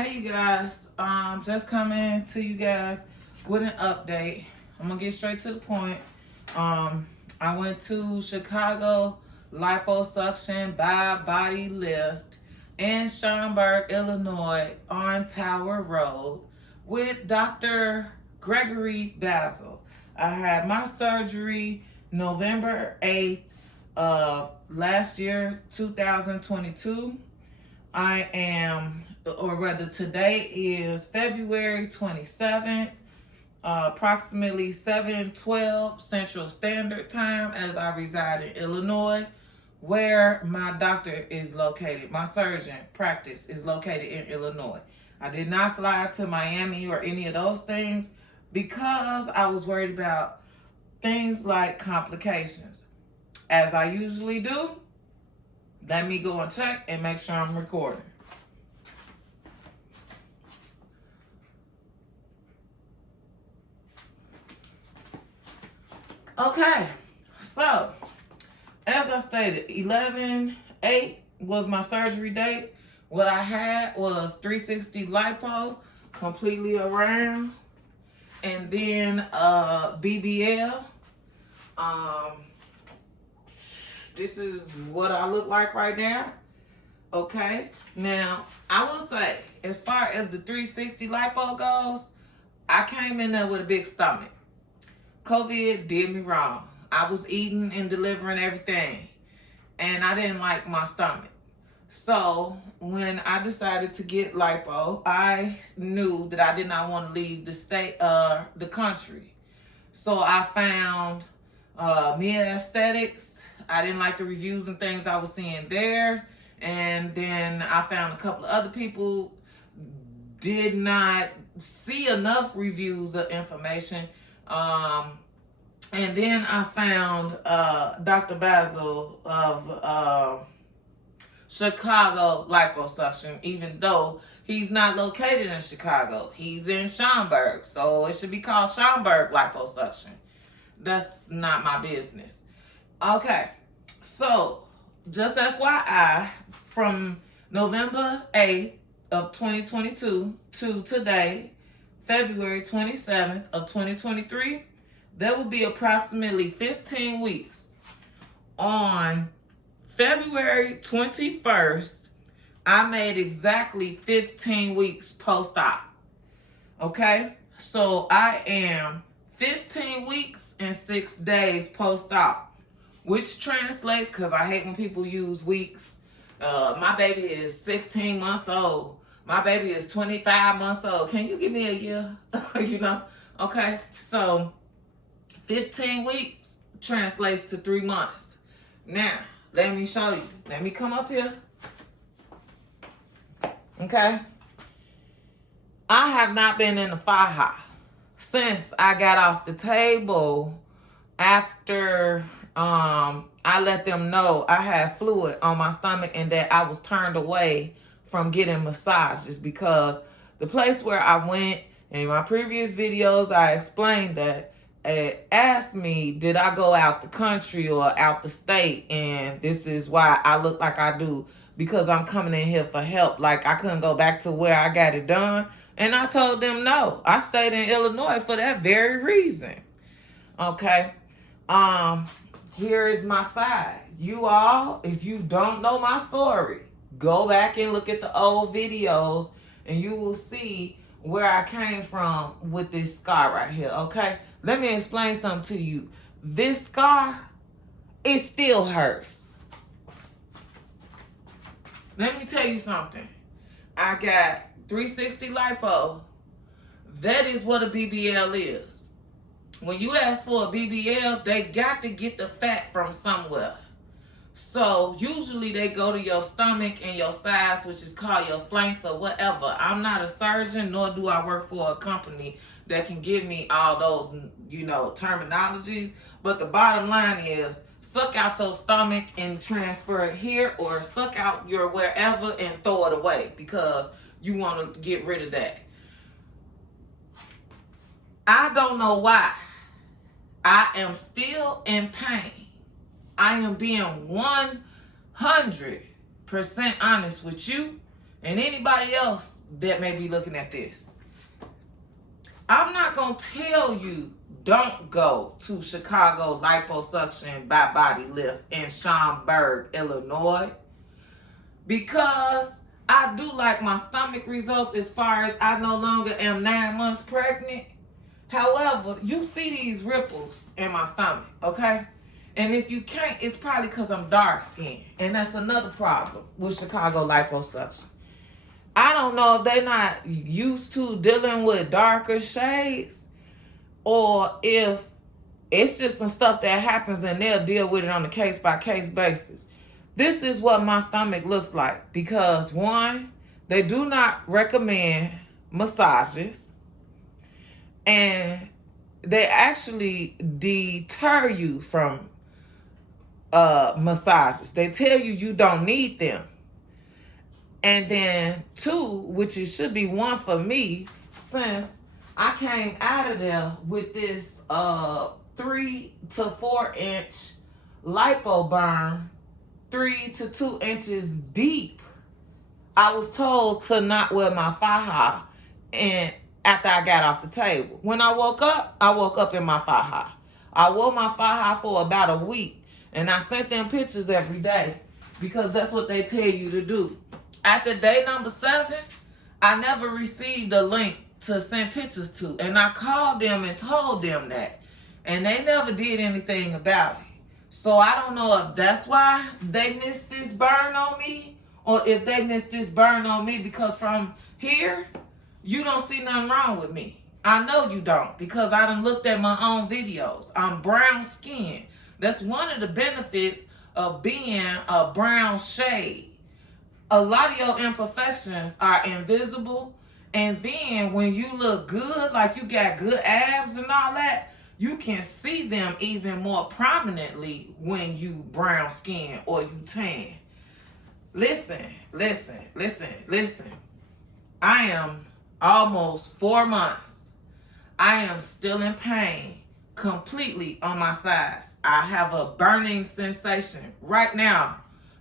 Hey you guys, just coming to you guys with an update. I'm gonna get straight to the point. I went to Chicago Liposuction by Body Lift in Schaumburg, Illinois on Tower Road with Dr. Gregory Basil. I had my surgery November 8th of last year, 2022. I am, or rather today is February 27th, approximately 7:12 Central Standard Time, as I reside in Illinois, where my doctor is located. My surgeon practice is located in Illinois. I did not fly to Miami or any of those things because I was worried about things like complications. As I usually do, let me go and check and make sure I'm recording. Okay, so as I stated, 11/8 was my surgery date. What I had was 360 lipo, completely around, and then BBL. This is what I look like right now. Okay, now I will say, as far as the 360 lipo goes, I came in there with a big stomach. COVID did me wrong. I was eating and delivering everything, and I didn't like my stomach. So when I decided to get lipo, I knew that I did not want to leave the country. So I found Mia Aesthetics. I didn't like the reviews and things I was seeing there. And then I found a couple of other people did not see enough reviews or information. And then I found DrBAZELL of Chicago Liposuction, even though he's not located in Chicago. He's in Schaumburg, so it should be called Schaumburg Liposuction. That's not my business. Okay, so just FYI, from November 8th of 2022 to today, February 27th of 2023, there will be approximately 15 weeks. On February 21st, I made exactly 15 weeks post-op. Okay, so I am 15 weeks and 6 days post-op, which translates, because I hate when people use weeks. My baby is 16 months old. My baby is 25 months old. Can you give me a year? You know? Okay, so 15 weeks translates to 3 months. Now, let me show you. Let me come up here. Okay? I have not been in the faja since I got off the table after I let them know I had fluid on my stomach and that I was turned away from getting massages, because the place where I went, in my previous videos, I explained that it asked me, did I go out the country or out the state? And this is why I look like I do, because I'm coming in here for help. Like, I couldn't go back to where I got it done. And I told them no. I stayed in Illinois for that very reason. Okay. Here is my side. You all, if you don't know my story, go back and look at the old videos and you will see where I came from with this scar right here, okay? Let me explain something to you. This scar, it still hurts. Let me tell you something. I got 360 lipo. That is what a BBL is. When you ask for a BBL, they got to get the fat from somewhere. So usually they go to your stomach and your sides, which is called your flanks or whatever. I'm not a surgeon, nor do I work for a company that can give me all those, you know, terminologies. But the bottom line is, suck out your stomach and transfer it here, or suck out your wherever and throw it away because you want to get rid of that. I don't know why. I am still in pain. I am being 100% honest with you and anybody else that may be looking at this. I'm not going to tell you don't go to Chicago Liposuction by Body Lift in Schaumburg, Illinois, because I do like my stomach results as far as I no longer am 9 months pregnant. However, you see these ripples in my stomach, okay? And if you can't, it's probably because I'm dark skinned. And that's another problem with Chicago Liposuction. I don't know if they're not used to dealing with darker shades or if it's just some stuff that happens and they'll deal with it on a case-by-case basis. This is what my stomach looks like because, one, they do not recommend massages, and they actually deter you from massages. They tell you you don't need them. And then two, which it should be one for me, since I came out of there with this 3 to 4 inch lipo burn, 3 to 2 inches deep. I was told to not wear my faja, and after I got off the table. When I woke up in my faja. I wore my faja for about a week, and I sent them pictures every day because that's what they tell you to do. After day number 7, I never received a link to send pictures to, and I called them and told them that, and they never did anything about it. So I don't know if that's why they missed this burn on me, or if they missed this burn on me because from here, you don't see nothing wrong with me. I know you don't because I done looked at my own videos. I'm brown skinned. That's one of the benefits of being a brown shade. A lot of your imperfections are invisible, and then when you look good, like you got good abs and all that, you can see them even more prominently when you brown skin or you tan. Listen. I am almost 4 months. I am still in pain completely on my sides. I have a burning sensation right now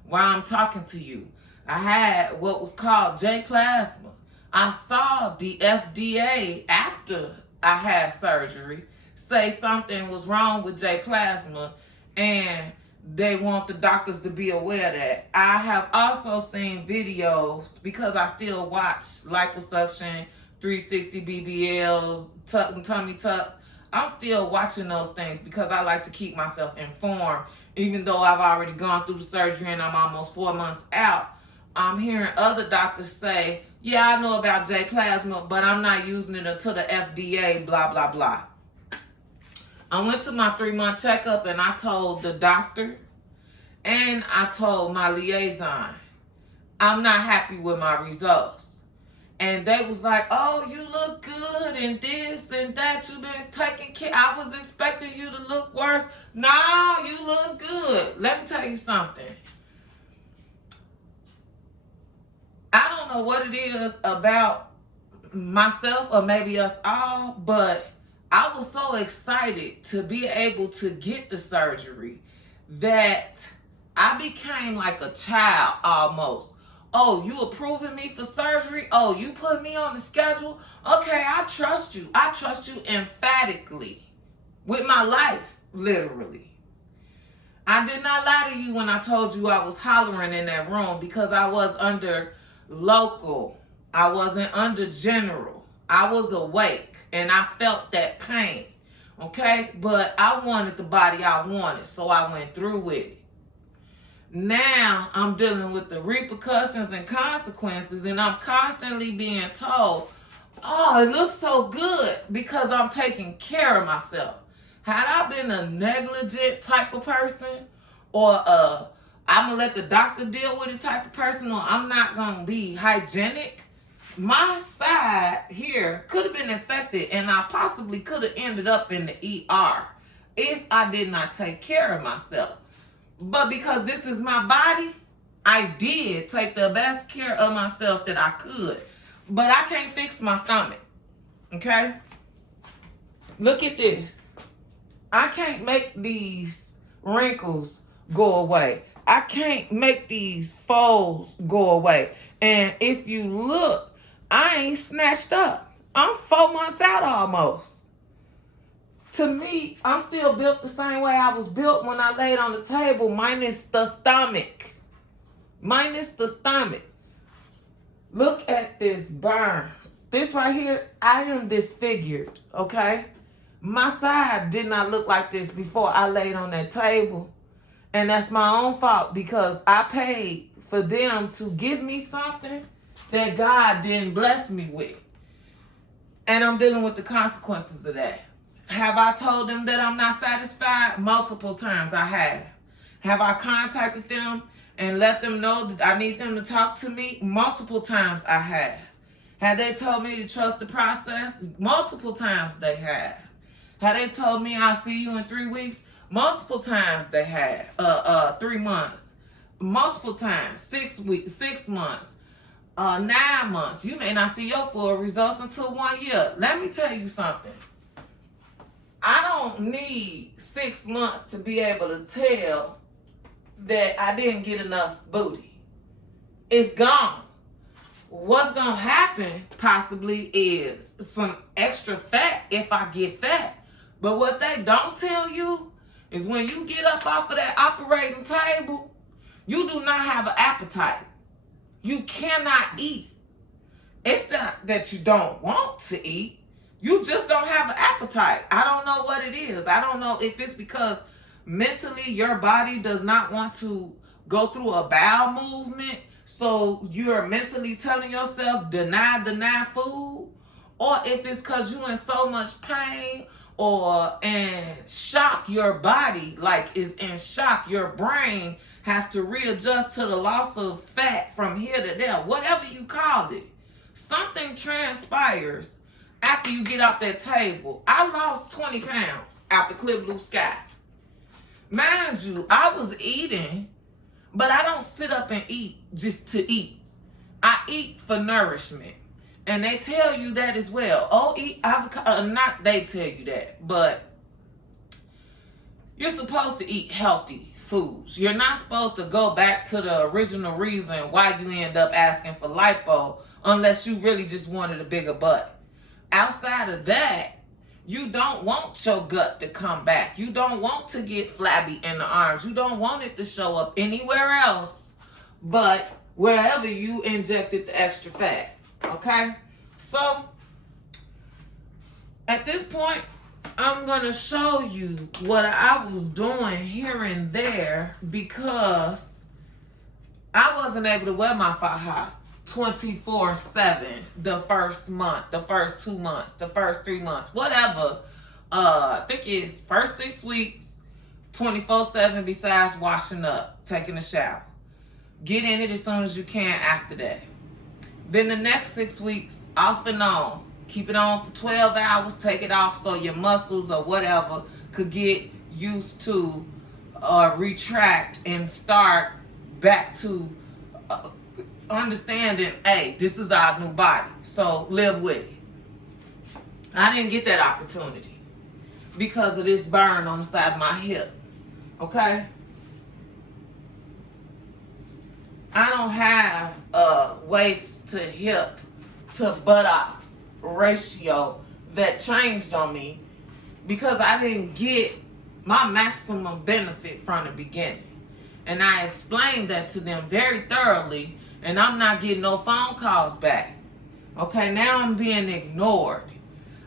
while I'm talking to you. I had what was called J-plasma. I saw the FDA after I had surgery say something was wrong with J-plasma, and they want the doctors to be aware of that. I have also seen videos because I still watch liposuction, 360 BBLs, tuck and tummy tucks. I'm still watching those things because I like to keep myself informed. Even though I've already gone through the surgery and I'm almost 4 months out, I'm hearing other doctors say, yeah, I know about J-plasma, but I'm not using it until the FDA, blah, blah, blah. I went to my 3-month checkup and I told the doctor and I told my liaison, I'm not happy with my results. And they was like, oh, you look good and this and that. You've been taking care. I was expecting you to look worse. No, you look good. Let me tell you something. I don't know what it is about myself or maybe us all, but I was so excited to be able to get the surgery that I became like a child almost. Oh, you approving me for surgery? Oh, you put me on the schedule? Okay, I trust you. I trust you emphatically with my life, literally. I did not lie to you when I told you I was hollering in that room because I was under local. I wasn't under general. I was awake and I felt that pain. Okay? But I wanted the body I wanted, so I went through with it. Now I'm dealing with the repercussions and consequences, and I'm constantly being told, oh, it looks so good because I'm taking care of myself. Had I been a negligent type of person, or I'm going to let the doctor deal with it type of person, or I'm not going to be hygienic, my side here could have been infected, and I possibly could have ended up in the ER if I did not take care of myself. But because this is my body, I did take the best care of myself that I could. But I can't fix my stomach. Okay? Look at this. I can't make these wrinkles go away. I can't make these folds go away. And if you look, I ain't snatched up. I'm 4 months out almost. To me, I'm still built the same way I was built when I laid on the table, minus the stomach. Minus the stomach. Look at this burn. This right here, I am disfigured, okay? My side did not look like this before I laid on that table. And that's my own fault because I paid for them to give me something that God didn't bless me with. And I'm dealing with the consequences of that. Have I told them that I'm not satisfied? Multiple times I have. Have I contacted them and let them know that I need them to talk to me? Multiple times I have. Have they told me to trust the process? Multiple times they have. Have they told me I'll see you in 3 weeks? Multiple times they have. 3 months. Multiple times. 6 weeks, 6 months. 9 months. You may not see your full results until 1 year. Let me tell you something. I don't need 6 months to be able to tell that I didn't get enough booty. It's gone. What's going to happen possibly is some extra fat if I get fat. But what they don't tell you is when you get up off of that operating table, you do not have an appetite. You cannot eat. It's not that you don't want to eat. You just don't have an appetite. I don't know what it is. I don't know if it's because mentally your body does not want to go through a bowel movement. So you're mentally telling yourself, deny food. Or if it's because you're in so much pain or in shock, your body is in shock. Your brain has to readjust to the loss of fat from here to there. Whatever you called it. Something transpires after you get off that table. I lost 20 pounds out the clear blue sky. Mind you, I was eating, but I don't sit up and eat just to eat. I eat for nourishment. And they tell you that as well. Oh, eat avocado. Not they tell you that, but you're supposed to eat healthy foods. You're not supposed to go back to the original reason why you end up asking for lipo unless you really just wanted a bigger butt. Outside of that, you don't want your gut to come back. You don't want to get flabby in the arms. You don't want it to show up anywhere else but wherever you injected the extra fat. Okay? So, at this point, I'm going to show you what I was doing here and there because I wasn't able to wear my faja 24/7 the first month, the first 2 months, the first 3 months, whatever. I think it's first 6 weeks, 24/7 besides washing up, taking a shower. Get in it as soon as you can after that. Then the next 6 weeks, off and on. Keep it on for 12 hours, take it off so your muscles or whatever could get used to retract and start back to understanding, hey, this is our new body, so live with it. I didn't get that opportunity because of this burn on the side of my hip, okay? I don't have a waist to hip to buttocks ratio that changed on me because I didn't get my maximum benefit from the beginning. And I explained that to them very thoroughly, and I'm not getting no phone calls back. Okay, now I'm being ignored.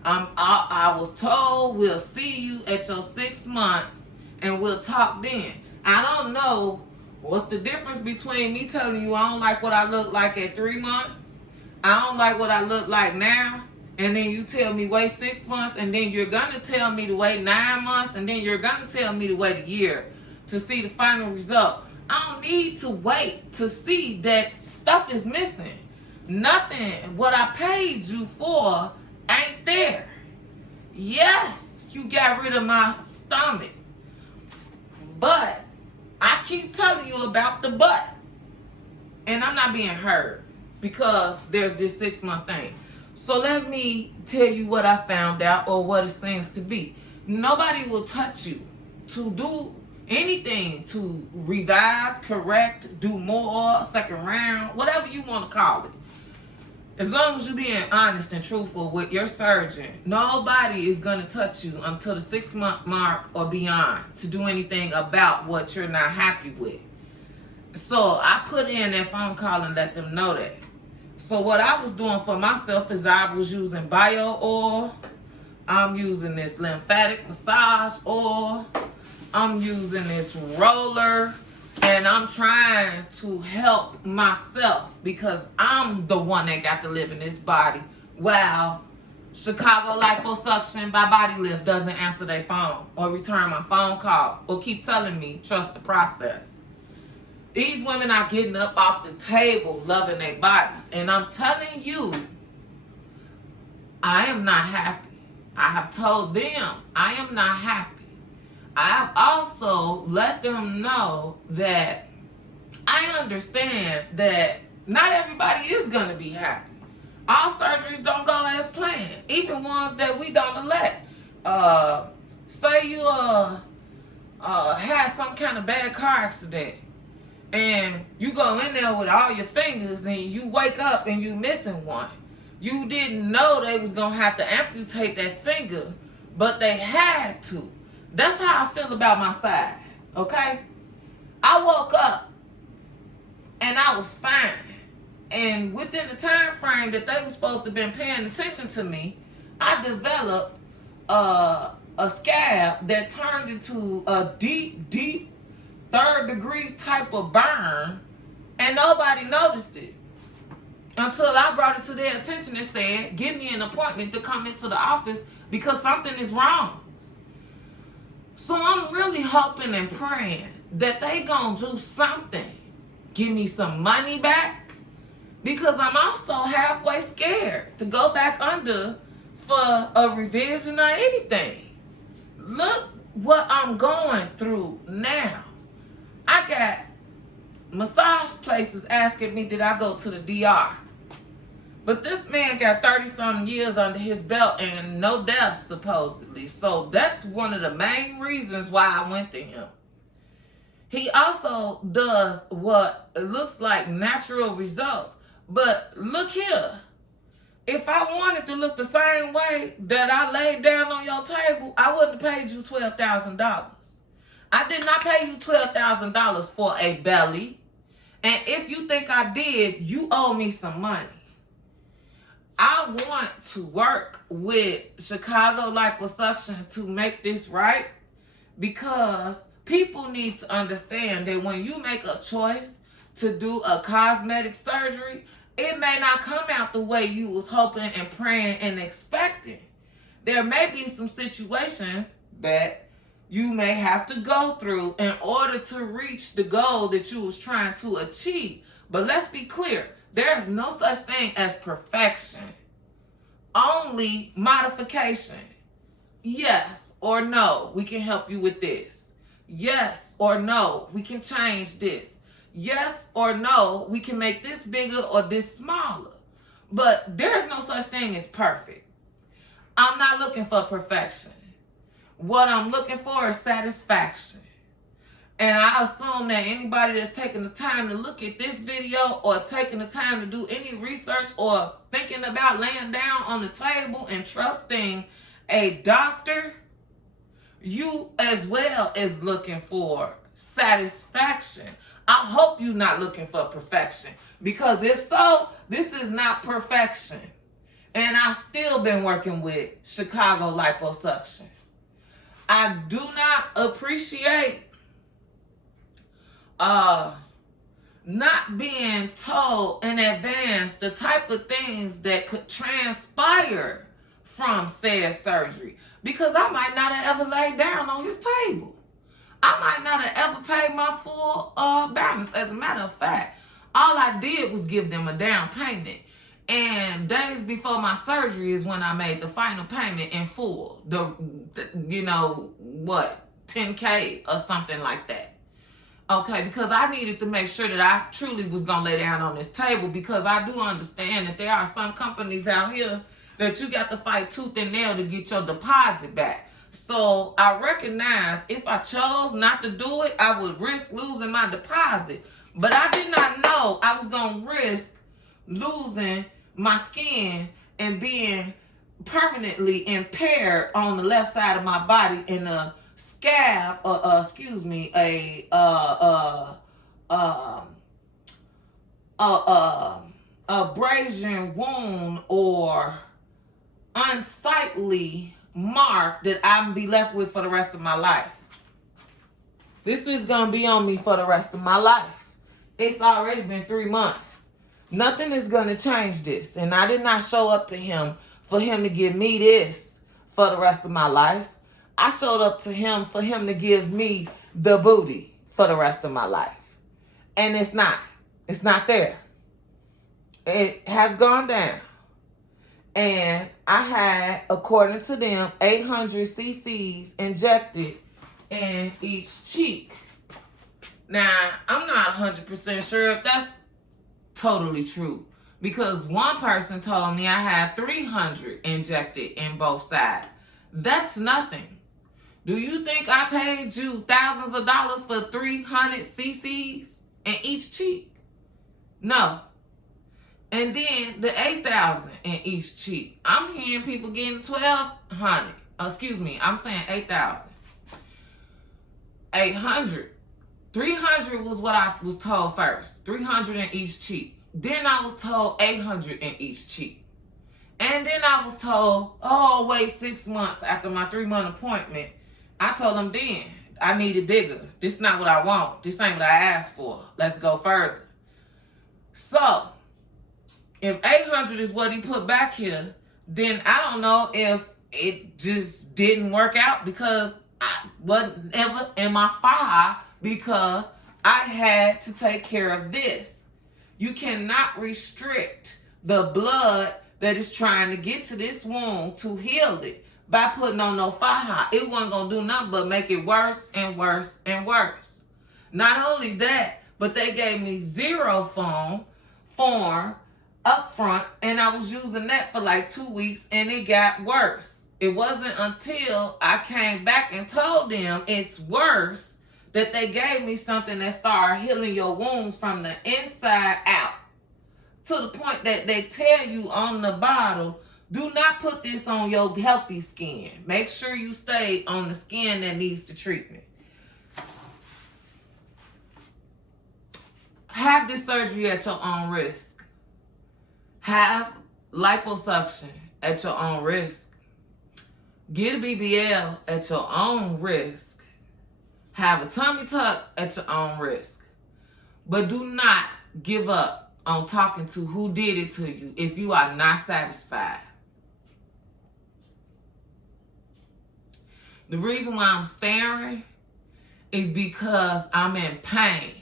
I was told we'll see you at your 6 months and we'll talk then. I don't know what's the difference between me telling you I don't like what I look like at 3 months, I don't like what I look like now, and then you tell me wait 6 months, and then you're gonna tell me to wait 9 months, and then you're gonna tell me to wait a year to see the final result. I don't need to wait to see that stuff is missing. Nothing what I paid you for ain't there. Yes, you got rid of my stomach, but I keep telling you about the butt, and I'm not being heard because there's this 6 month thing. So let me tell you what I found out, or what it seems to be. Nobody will touch you to do anything to revise, correct, do more, second round, whatever you want to call it. As long as you're being honest and truthful with your surgeon, nobody is going to touch you until the 6-month mark or beyond to do anything about what you're not happy with. So I put in that phone call and let them know that. So what I was doing for myself is I was using bio oil. I'm using this lymphatic massage oil. I'm using this roller. And I'm trying to help myself because I'm the one that got to live in this body. While Chicago Liposuction by Body Lift doesn't answer their phone or return my phone calls or keep telling me trust the process. These women are getting up off the table loving their bodies. And I'm telling you, I am not happy. I have told them I am not happy. I have also let them know that I understand that not everybody is going to be happy. All surgeries don't go as planned, even ones that we don't elect. Say you had some kind of bad car accident and you go in there with all your fingers and you wake up and you missing one. You didn't know they was going to have to amputate that finger, but they had to. That's how I feel about my side, okay? I woke up and I was fine. And within the time frame that they were supposed to have been paying attention to me, I developed a scab that turned into a deep, deep 3rd-degree type of burn, and nobody noticed it. Until I brought it to their attention and said, give me an appointment to come into the office because something is wrong. So I'm really hoping and praying that they gonna do something. Give me some money back. Because I'm also halfway scared to go back under for a revision or anything. Look what I'm going through now. I got massage places asking me, did I go to the DR? But this man got 30-something years under his belt and no deaths, supposedly. So that's one of the main reasons why I went to him. He also does what looks like natural results. But look here. If I wanted to look the same way that I laid down on your table, I wouldn't have paid you $12,000. I did not pay you $12,000 for a belly. And if you think I did, you owe me some money. I want to work with Chicago Liposuction to make this right, because people need to understand that when you make a choice to do a cosmetic surgery, it may not come out the way you was hoping and praying and expecting. There may be some situations that you may have to go through in order to reach the goal that you was trying to achieve. But let's be clear, there is no such thing as perfection, only modification. Yes or no, we can help you with this. Yes or no, we can change this. Yes or no, we can make this bigger or this smaller. But there's no such thing as perfect. I'm not looking for perfection. What I'm looking for is satisfaction. And I assume that anybody that's taking the time to look at this video or taking the time to do any research or thinking about laying down on the table and trusting a doctor, you as well is looking for satisfaction. I hope you're not looking for perfection, because if so, this is not perfection. And I've still been working with Chicago Liposuction. I do not appreciate not being told in advance the type of things that could transpire from said surgery, because I might not have ever laid down on his table. I might not have ever paid my full balance. As a matter of fact, all I did was give them a down payment. And days before my surgery is when I made the final payment in full. The $10K or something like that. Okay, because I needed to make sure that I truly was going to lay down on this table, because I do understand that there are some companies out here that you got to fight tooth and nail to get your deposit back. So I recognize if I chose not to do it, I would risk losing my deposit. But I did not know I was going to risk losing my skin and being permanently impaired on the left side of my body in a scab, abrasion wound or unsightly mark that I'm be left with for the rest of my life. This is gonna be on me for the rest of my life. It's already been 3 months. Nothing is gonna change this. And I did not show up to him for him to give me this for the rest of my life. I showed up to him for him to give me the booty for the rest of my life. And it's not. It's not there. It has gone down. And I had, according to them, 800 cc's injected in each cheek. Now, I'm not 100% sure if that's totally true, because one person told me I had 300 injected in both sides. That's nothing. Do you think I paid you thousands of dollars for 300 cc's in each cheek? No. And then the 8,000 in each cheek. I'm hearing people getting 1,200. Excuse me, I'm saying 8,000. 800. 300 was what I was told first. 300 in each cheek. Then I was told 800 in each cheek. And then I was told, oh, wait 6 months after my 3-month appointment. I told them then, I need it bigger. This is not what I want. This ain't what I asked for. Let's go further. So, if 800 is what he put back here, then I don't know if it just didn't work out because I wasn't ever in my file because I had to take care of this. You cannot restrict the blood that is trying to get to this wound to heal it by putting on no fire. It wasn't going to do nothing but make it worse and worse and worse. Not only that, but they gave me 0 form up front, and I was using that for like 2 weeks, and it got worse. It wasn't until I came back and told them it's worse that they gave me something that started healing your wounds from the inside out. To the point that they tell you on the bottle, do not put this on your healthy skin. Make sure you stay on the skin that needs the treatment. Have this surgery at your own risk. Have liposuction at your own risk. Get a BBL at your own risk. Have a tummy tuck at your own risk. But do not give up on talking to who did it to you if you are not satisfied. The reason why I'm staring is because I'm in pain.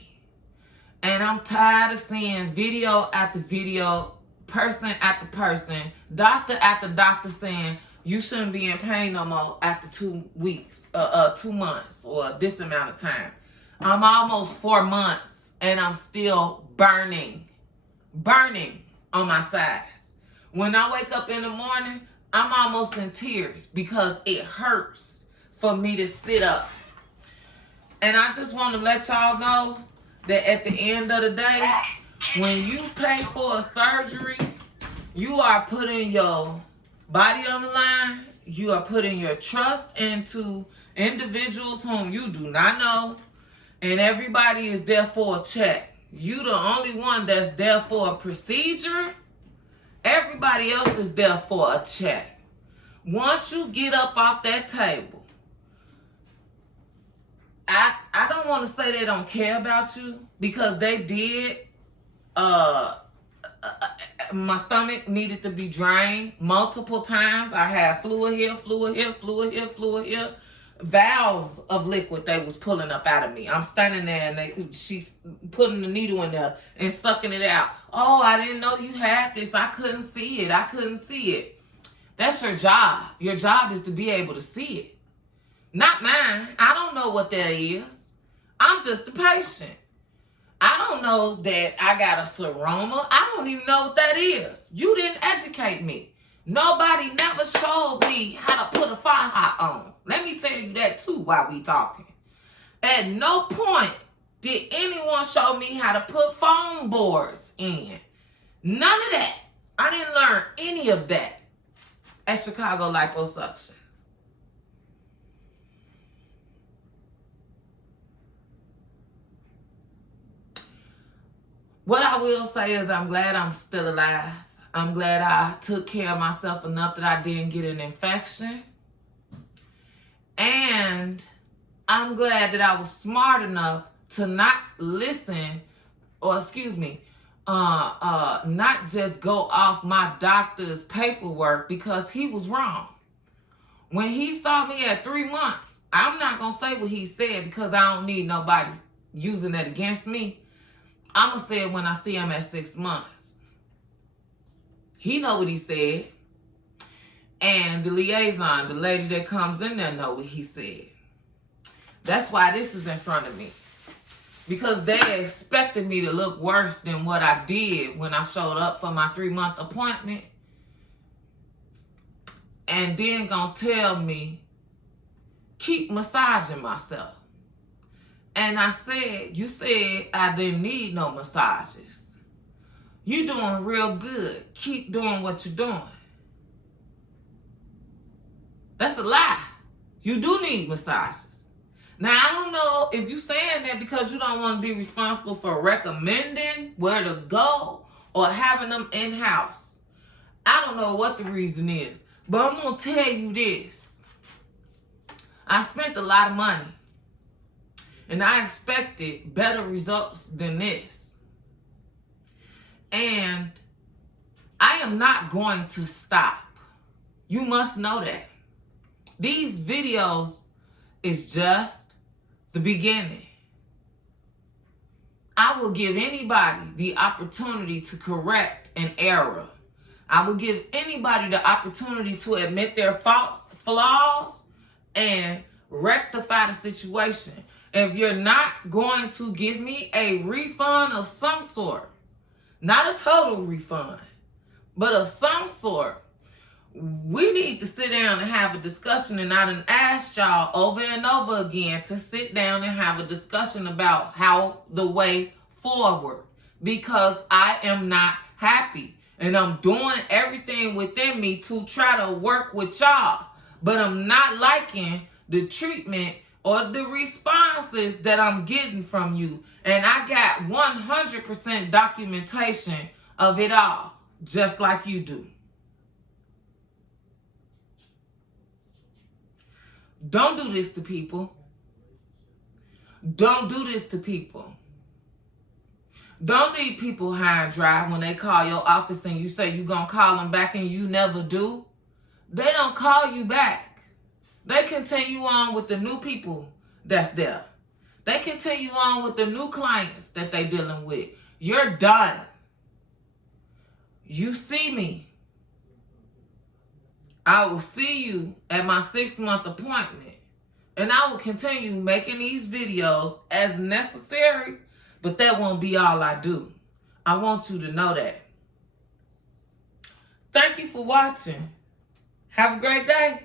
And I'm tired of seeing video after video, person after person, doctor after doctor saying you shouldn't be in pain no more after 2 weeks, 2 months, or this amount of time. I'm almost 4 months and I'm still burning on my sides. When I wake up in the morning, I'm almost in tears because it hurts for me to sit up. And I just want to let y'all know that at the end of the day, when you pay for a surgery, you are putting your body on the line. You are putting your trust into individuals whom you do not know. And everybody is there for a check. You the only one that's there for a procedure. Everybody else is there for a check. Once you get up off that table, I don't want to say they don't care about you, because they did. My stomach needed to be drained multiple times. I had fluid here, fluid here, fluid here, fluid here. Vials of liquid they was pulling up out of me. I'm standing there and she's putting the needle in there and sucking it out. Oh, I didn't know you had this. I couldn't see it. I couldn't see it. That's your job. Your job is to be able to see it. Not mine. I don't know what that is. I'm just a patient. I don't know that I got a seroma. I don't even know what that is. You didn't educate me. Nobody never showed me how to put a fire hot on. Let me tell you that too while we talking. At no point did anyone show me how to put foam boards in. None of that. I didn't learn any of that at Chicago Liposuction. What I will say is I'm glad I'm still alive. I'm glad I took care of myself enough that I didn't get an infection. And I'm glad that I was smart enough to not listen, or excuse me, not just go off my doctor's paperwork, because he was wrong. When he saw me at 3 months, I'm not going to say what he said because I don't need nobody using that against me. I'm going to say it when I see him at 6 months. He know what he said. And the liaison, the lady that comes in there, know what he said. That's why this is in front of me. Because they expected me to look worse than what I did when I showed up for my 3-month appointment. And then gonna tell me, keep massaging myself. And I said, you said I didn't need no massages. You doing real good. Keep doing what you're doing. That's a lie. You do need massages. Now, I don't know if you're saying that because you don't want to be responsible for recommending where to go or having them in-house. I don't know what the reason is, but I'm going to tell you this. I spent a lot of money, and I expected better results than this. And I am not going to stop. You must know that. These videos is just the beginning. I will give anybody the opportunity to correct an error. I will give anybody the opportunity to admit their faults, flaws, and rectify the situation. If you're not going to give me a refund of some sort, not a total refund, but of some sort, we need to sit down and have a discussion. And I done asked y'all over and over again to sit down and have a discussion about how the way forward, because I am not happy. And I'm doing everything within me to try to work with y'all. But I'm not liking the treatment or the responses that I'm getting from you. And I got 100% documentation of it all, just like you do. Don't do this to people. Don't do this to people. Don't leave people high and dry when they call your office and you say you're going to call them back and you never do. They don't call you back. They continue on with the new people that's there. They continue on with the new clients that they're dealing with. You're done. You see me. I will see you at my 6-month appointment. And I will continue making these videos as necessary, but that won't be all I do. I want you to know that. Thank you for watching. Have a great day.